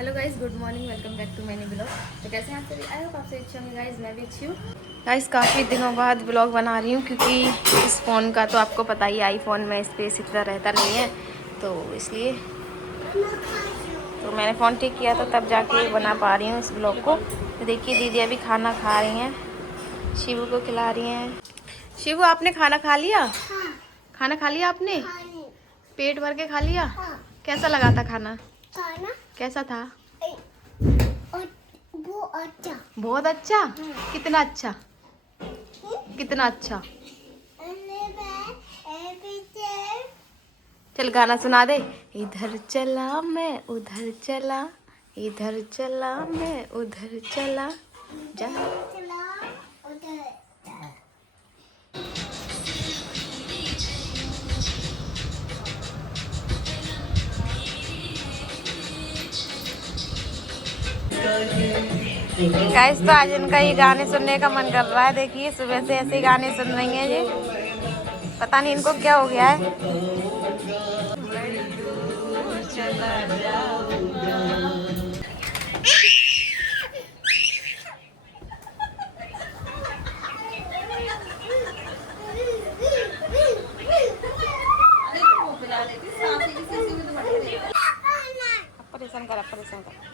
Hello guys, good morning, welcome back to many blog. तो कैसे हैं आप सभी? आई होप आप सभी अच्छे होंगे गाइस, मैं भी अच्छी हूँ। गाइस काफ़ी दिनों बाद ब्लॉग बना रही हूँ क्योंकि इस फ़ोन का तो आपको पता ही, आईफोन में स्पेस इतना रहता नहीं है, तो इसलिए तो मैंने फ़ोन ठीक किया था तब जाके बना पा रही हूँ इस ब्लॉग को। तो देखिए दीदी अभी खाना खा रही हैं, शिवू को खिला रही हैं। शिवू आपने खाना खा लिया? हाँ। खाना खा लिया आपने? पेट भर के खा लिया? हाँ। कैसा लगा था खाना? कैसा था? बहुत अच्छा। कितना अच्छा? कितना अच्छा? चल गाना सुना दे। इधर चला मैं उधर चला, इधर चला मैं उधर चला जा। गाइस तो आज इनका ये गाने सुनने का मन कर रहा है। देखिए सुबह से ऐसे गाने सुन रही हैं ये, पता नहीं इनको क्या हो गया है। चला जाऊंगा। परेशान कर, परेशान कर।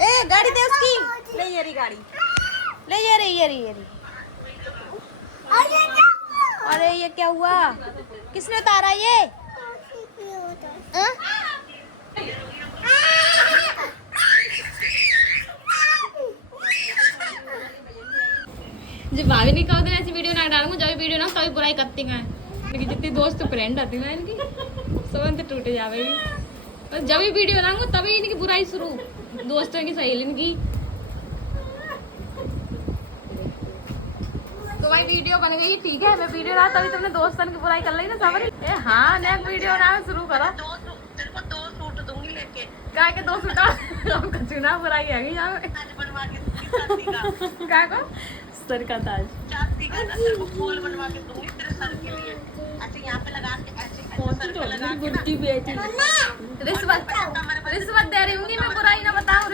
ए गाड़ी दे उसकी, ले ये रही गाड़ी, ले ये रही, ये रही, ये रही। अरे ये क्या हुआ? किसने उतारा ये? जब भाभी ने कहा था ऐसी वीडियो ना डालूंगा, जब वीडियो ना तभी बुराई करती हैं। लेकिन जितनी दोस्त फ्रेंड आती है इनकी सब से टूटे जावेगी। और जब भी वीडियो बनाऊंगा तभी इनकी बुराई शुरू, दोस्तों की सहेली इनकी। तो भाई वीडियो बन गई ठीक है, मैं वीडियो ना तभी तुमने दोस्तों की बुराई कर ली ना सावरी। ए हाँ ने वीडियो ना शुरू करा। तेरे को 2 सूट दूंगी लेके। काय के 2 सूट? हम कचुना बुराई है यहां पे। आज बनवा के दूंगी शादी का। काय को? सर का ताज। शादी का तेरे को फूल बनवा के दूंगी तेरे सर के लिए। ऐसे यहां पे लगा के, ऐसे सर पे लगा के गुड्डी बेटी। रिश्वत दे रही हूँ मैं, बुराई ना बताऊं।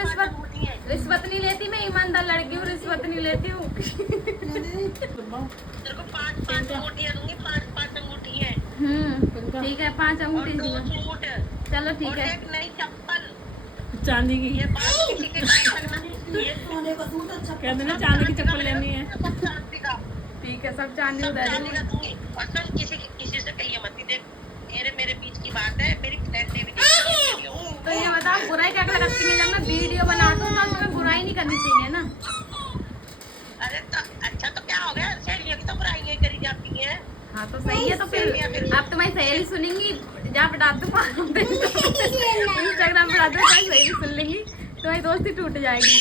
रिश्वत नहीं लेती मैं, ईमानदार लड़की हूँ, रिश्वत नहीं लेती हूँ। तेरे को 5 अंगूठियां दूंगी, 5 अंगूठी है। ठीक है 5 अंगूठी दूंगी। चलो ठीक है। एक नई चप्पल चांदी की, ये किसी के ये सोने का सूट अच्छा कहते ना, चांदी की चप्पल लेनी है। चांदी का ठीक है, सब चांदी उधर दूंगी। और तुम किसी से कहिए मत, देख मेरे बीच की बात है, मेरी फ्रेंड ने भी देखी। तो ये बताओ बुराई क्या क्या रखती है? जब मैं वीडियो बनाता हूँ तो तुम्हें बुराई नहीं करनी चाहिए ना। अरे तो अच्छा तो क्या हो गया, सहेलियों की तो बुराई करी जाती है। हाँ तो सही है, तो फिर आप तुम्हारी सहेली सुनेंगी, जहाँ पे डाल दो इंस्टाग्राम पे डाल दो, सहेली सुन लेंगी, तुम्हारी दोस्ती टूट जाएगी।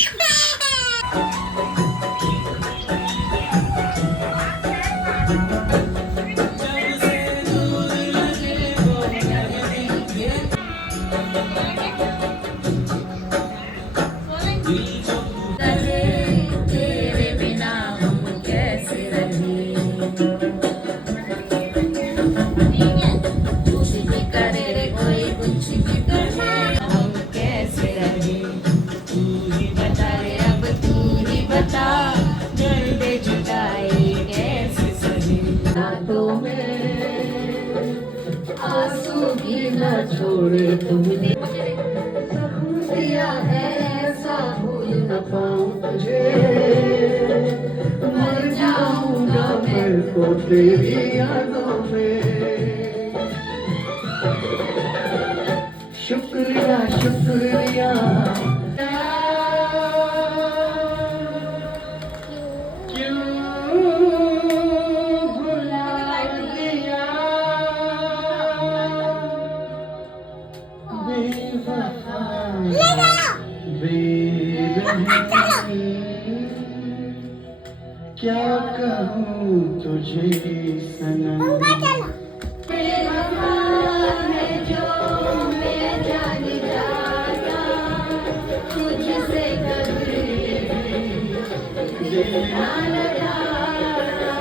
छोड़े तुमने दिया है ऐसा, भूल न पाऊं तुझे, मर जाऊंगा मैं तो तेरी यादों में। शुक्रिया शुक्रिया क्या कहूँ तुझे सनम, है जो मैं जान जाता, तुझसे कभी दिल ना लगाता।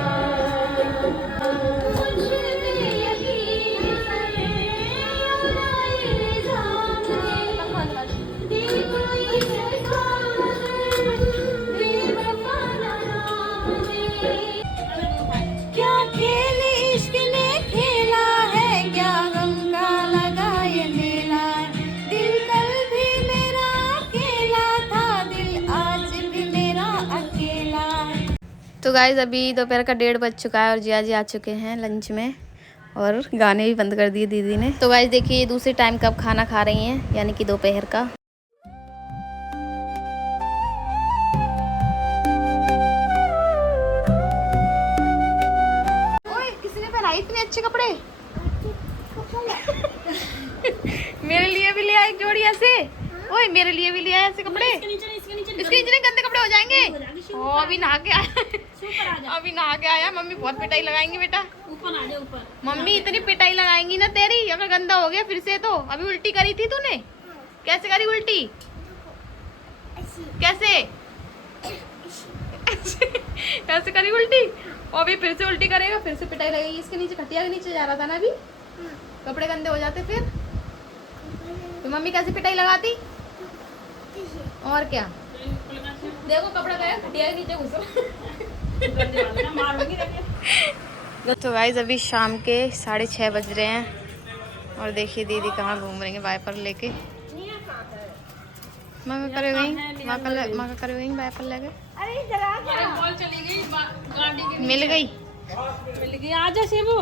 गाइस अभी दोपहर का 1:30 बज चुका है और जिया जी आ चुके हैं लंच में और गाने भी बंद कर दिए दीदी ने। तो गाइस देखिए दूसरे टाइम का अब खाना खा रही हैं यानी कि दोपहर का। ओए किसी ने पहनाए इतने अच्छे कपड़े मेरे लिए भी ले आए एक जोड़ी ऐसे। ओए मेरे लिए भी ले आए ऐसे कपड़े। इसके नीचे गंदे कपड़े हो जाएंगे। अभी नहा के आया अभी नहा के आया। मम्मी बहुत पिटाई लगाएंगी बेटा। ऊपर आ जा ऊपर। मम्मी इतनी पिटाई लगाएंगी ना तेरी अगर गंदा हो गया फिर से। तो अभी उल्टी करी थी तूने। कैसे करी उल्टी? कैसे कैसे करी उल्टी? और अभी फिर से उल्टी करेगा फिर से पिटाई लगेगी। इसके नीचे खटिया के नीचे जा रहा था ना अभी। कपड़े गंदे हो जाते फिर तो मम्मी कैसे पिटाई लगाती? और क्या देखो कपड़ा गया खटिया के नीचे घुसा। तो गाइस अभी शाम के 6:30 बज रहे हैं और देखिए दीदी कहाँ घूम रही है वाइपर लेके। मम्मी करे गई माँ का करे गई वाइपर लेके। मिल गई आजा शिबू।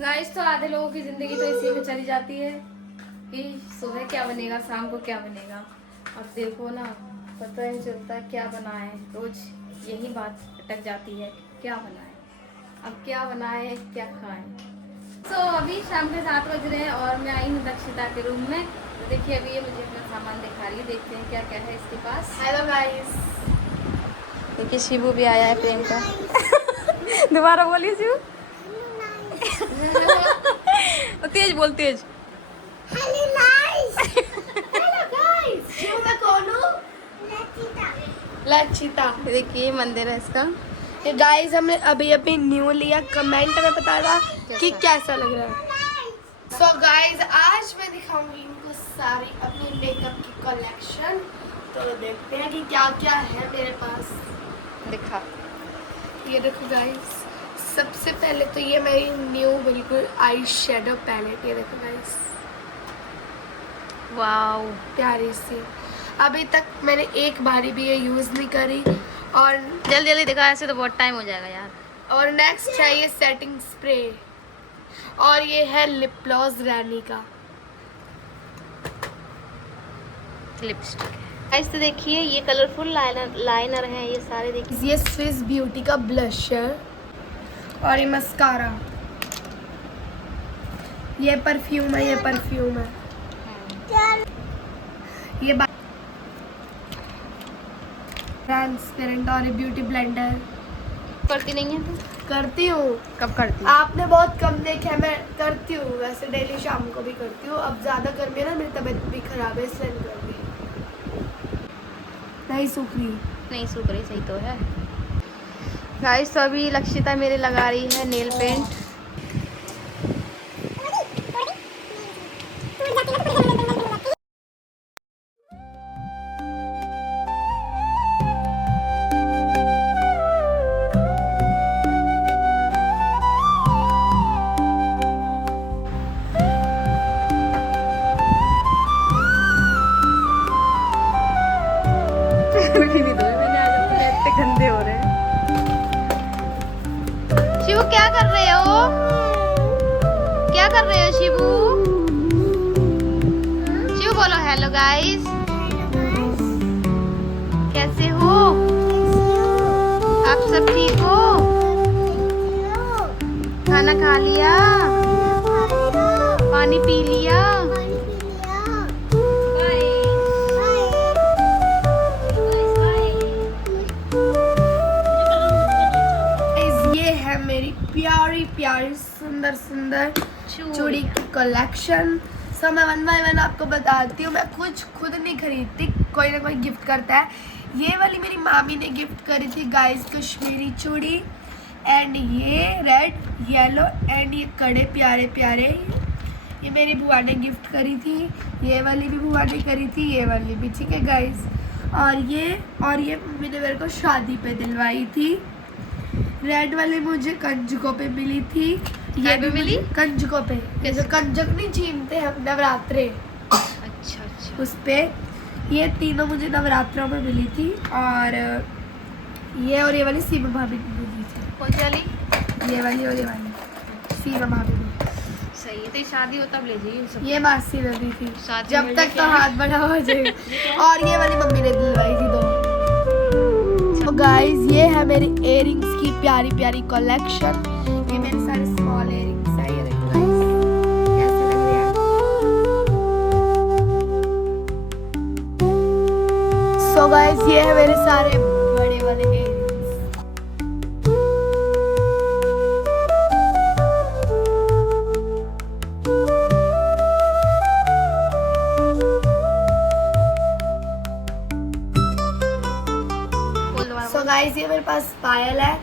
गाइस तो आधे लोगों की जिंदगी तो इसी में चली जाती है कि सुबह क्या बनेगा शाम को क्या बनेगा। अब देखो ना पता नहीं चलता क्या बनाए। रोज यही बात अटक जाती है क्या बनाए अब क्या बनाए क्या खाएं। तो अभी शाम के 7 बज रहे हैं और मैं आई हूँ दक्षिता के रूम में। तो देखिए अभी ये मुझे अपना सामान दिखा रही है। देखते हैं क्या क्या है इसके पास। हेलो गाइस देखिए शिबू भी आया है प्रेम का। दोबारा बोलिए शिबू। तेज बोल तेज। हेलो गाइस शिबू मैं कौन हूँ? लक्षिता। देखिए मंदिर है इसका। ये गाइस हमने अभी अभी न्यू लिया। कमेंट में बताना कि कैसा लग रहा है। सो गाइस आज मैं दिखाऊंगी इनको सारी अपनी मेकअप की कलेक्शन। तो देखते हैं कि क्या क्या है मेरे पास। दिखा ये देखो गाइस सबसे पहले तो ये मेरी न्यू बिल्कुल आई शेडो पैलेट। ये देखो गाइस वाओ प्यारी सी। अभी तक मैंने एक बारी भी ये यूज़ नहीं करी। और जल्दी जल्दी दिखा ऐसे तो बहुत टाइम हो जाएगा यार। और नेक्स्ट है ये सेटिंग स्प्रे और ये है लिप ग्लॉस रैनी का लिपस्टिक। गाइस तो देखिए ये कलरफुल लाइनर हैं ये सारे। देखिए ये स्विस ब्यूटी का ब्लशर और ये मस्कारा। ये परफ्यूम है ये परफ्यूम है। ये ट्रांसपेरेंट और ये ब्यूटी ब्लेंडर। करती नहीं है तू? करती हूँ। कब करती? आपने बहुत कम देखा है। मैं करती हूँ वैसे डेली शाम को भी करती हूँ। अब ज़्यादा गर्मी है ना मेरी तबीयत भी खराब है इसलिए नहीं कर रही। नहीं सूख रही। नहीं सूख रही सही तो है। गाइस तो अभी लक्षिता मेरे लगा रही है नेल पेंट। गंदे हो रहे हैं। शिबू क्या कर रहे हो? क्या कर रहे हो शिबू? शिबू बोलो हेलो गाइस। कैसे हो आप सब? ठीक हो? खाना खा लिया? पानी पी लिया? मेरी प्यारी प्यारी सुंदर सुंदर चूड़ी की कलेक्शन। सब मैं 1 बाय 1 आपको बताती हूँ। मैं कुछ खुद नहीं खरीदती कोई ना कोई गिफ्ट करता है। ये वाली मेरी मामी ने गिफ्ट करी थी गाइस कश्मीरी चूड़ी। एंड ये रेड येलो एंड ये कड़े प्यारे प्यारे ये मेरी बुआ ने गिफ्ट करी थी। ये वाली भी बुआ ने करी थी ये वाली भी। ठीक है गाइस। और ये मम्मी ने मेरे को शादी पे दिलवाई थी। रेड वाली मुझे कंजकों पे मिली थी। ये भी मिली कंजकों पे। जैसे कंजक नहीं छीनते हम नवरात्रे। अच्छा उस पे ये तीनों मुझे नवरात्रों में मिली थी। और ये और ये वाली सीमा भाभी को दी थी। कौन सी वाली? ये वाली और ये वाली सीमा भाभी को। सही है, तो शादी हो तब ले जाइए सब। ये मासी ने दी थी, शादी जब में तक तो हाथ बड़ा हो जाएगा। और ये वाली मम्मी ने दिलवाई थी 2। तो गाइस ये है मेरी इयररिंग्स की प्यारी प्यारी कलेक्शन। ये मेरे सारे स्मॉल इयररिंग्स है, ये देखो गाइस कैसे लग रहे हैं। सो गाइस ये है मेरे सारे बड़े वाले इयररिंग्स। सो गाइस ये मेरे पास पायल है।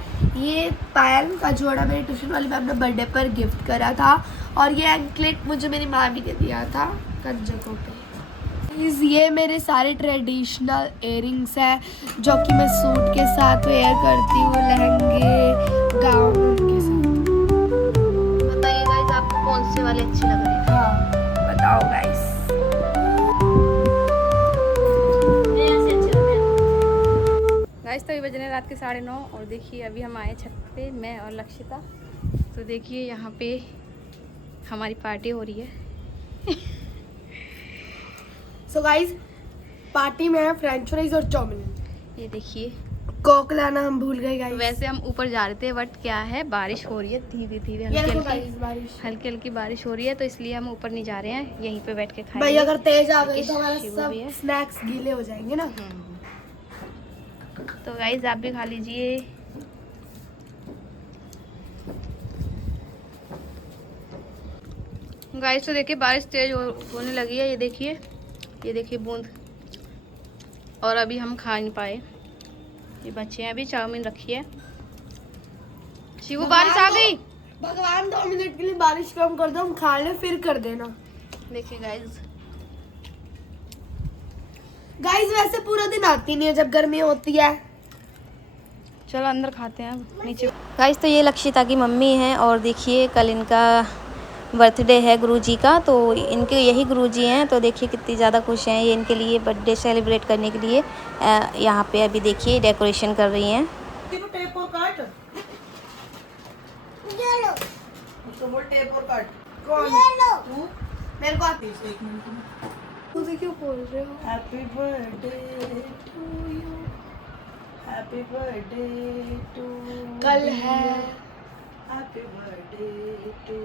ये पायल का जोड़ा मेरी ट्यूशन वाली मैम ने बर्थडे पर गिफ्ट करा था, और ये एंकलेट मुझे मेरी मामी ने दिया था कंजकों पे। ये मेरे सारे ट्रेडिशनल इयररिंग्स है जो कि मैं सूट के साथ वेयर करती हूँ, लहंगे गाउन के साथ। बताइए गाइस आपको कौन से वाले अच्छे लग रहे हैं? हाँ बताओ गाइस। गाइस तो ये बज रहे हैं रात के 9:30 और देखिए अभी हम आए छत पे, मैं और लक्षिता। तो देखिए यहाँ पे हमारी पार्टी हो रही है। सो गाइस पार्टी में है फ्रेंच फ्राइज और चाउमीन। ये देखिए, कोक लाना हम भूल गए गाइस। वैसे हम ऊपर जा रहे थे बट क्या है बारिश हो रही है धीरे धीरे, ये देखो हल्की गाइस बारिश। हल्की बारिश हो रही है, तो इसलिए हम ऊपर नहीं जा रहे हैं, यहीं पे बैठ के भाई खाएंगे। अगर तेज आ गई इस तो हमारा शिबू सब भी है। स्नैक्स गीले हो जाएंगे ना। तो गाइस आप भी खा लीजिए। गाइस तो देखिए बारिश तेज होने लगी है, ये देखिए बूंद। और अभी हम खा नहीं पाए, ये बच्चे हैं, अभी चाउमीन रखी है। शिवू बारिश आ गई। भगवान 2 मिनट के लिए बारिश कम कर दो, हम खा ले फिर कर देना। देखिए गाइस वैसे पूरा दिन आती नहीं है जब गर्मी होती है। चलो अंदर खाते हैं अब नीचे। गाइस तो ये लक्षिता की मम्मी हैं, और देखिए कल इनका बर्थडे है गुरुजी का, तो इनके यही गुरुजी हैं। तो देखिए कितनी ज़्यादा खुश हैं ये, इनके लिए बर्थडे सेलिब्रेट करने के लिए यहाँ पे अभी देखिए डेकोरेशन कर रही हैं। मेरे को आती है। मुझे क्यों बोल रहे हो? Happy birthday to you, happy birthday to कल है हैप्पी बर्थडे टू